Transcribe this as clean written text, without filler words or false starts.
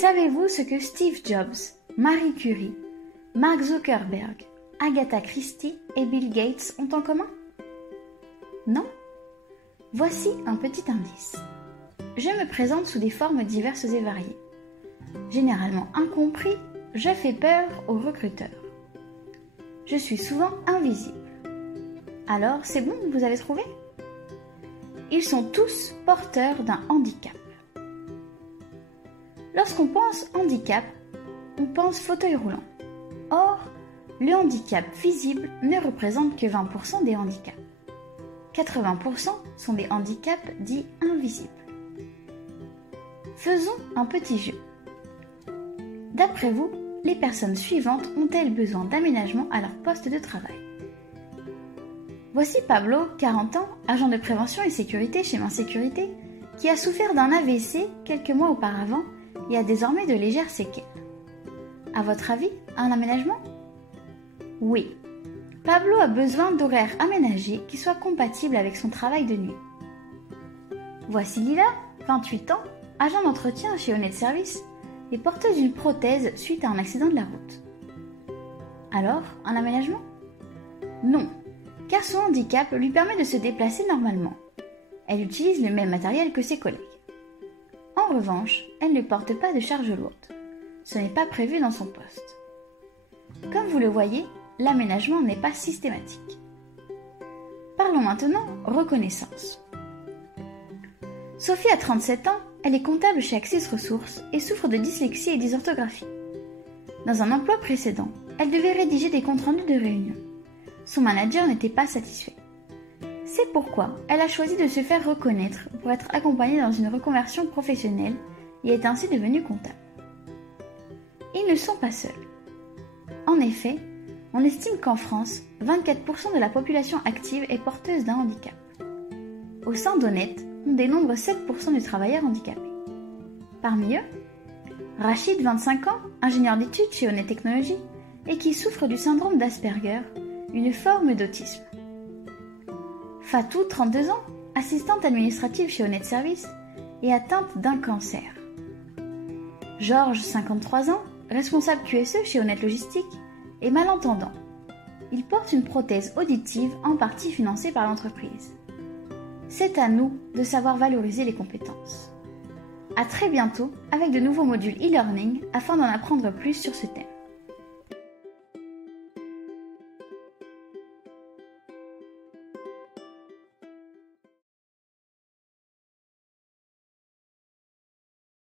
Savez-vous ce que Steve Jobs, Marie Curie, Mark Zuckerberg, Agatha Christie et Bill Gates ont en commun? Non? Voici un petit indice. Je me présente sous des formes diverses et variées. Généralement incompris, je fais peur aux recruteurs. Je suis souvent invisible. Alors, c'est bon, vous avez trouvé? Ils sont tous porteurs d'un handicap. Lorsqu'on pense handicap, on pense fauteuil roulant. Or, le handicap visible ne représente que 20% des handicaps. 80% sont des handicaps dits invisibles. Faisons un petit jeu. D'après vous, les personnes suivantes ont-elles besoin d'aménagement à leur poste de travail? Voici Pablo, 40 ans, agent de prévention et sécurité chez Main Sécurité, qui a souffert d'un AVC quelques mois auparavant et a désormais de légères séquelles. À votre avis, un aménagement? Oui. Pablo a besoin d'horaires aménagés qui soient compatibles avec son travail de nuit. Voici Lila, 28 ans, agent d'entretien chez Honnête Service et porteuse d'une prothèse suite à un accident de la route. Alors, un aménagement? Non, car son handicap lui permet de se déplacer normalement. Elle utilise le même matériel que ses collègues. En revanche, elle ne porte pas de charge lourde. Ce n'est pas prévu dans son poste. Comme vous le voyez, l'aménagement n'est pas systématique. Parlons maintenant reconnaissance. Sophie a 37 ans, elle est comptable chez Axis Ressources et souffre de dyslexie et dysorthographie. Dans un emploi précédent, elle devait rédiger des comptes rendus de réunion. Son manager n'était pas satisfait. C'est pourquoi elle a choisi de se faire reconnaître pour être accompagnée dans une reconversion professionnelle et est ainsi devenue comptable. Ils ne sont pas seuls. En effet, on estime qu'en France, 24% de la population active est porteuse d'un handicap. Au sein d'Honnête, on dénombre 7% de travailleurs handicapés. Parmi eux, Rachid, 25 ans, ingénieur d'études chez Honnête Technologies, et qui souffre du syndrome d'Asperger, une forme d'autisme. Fatou, 32 ans, assistante administrative chez Honnête Service et atteinte d'un cancer. Georges, 53 ans, responsable QSE chez Honnête Logistique et malentendant. Il porte une prothèse auditive en partie financée par l'entreprise. C'est à nous de savoir valoriser les compétences. À très bientôt avec de nouveaux modules e-learning afin d'en apprendre plus sur ce thème.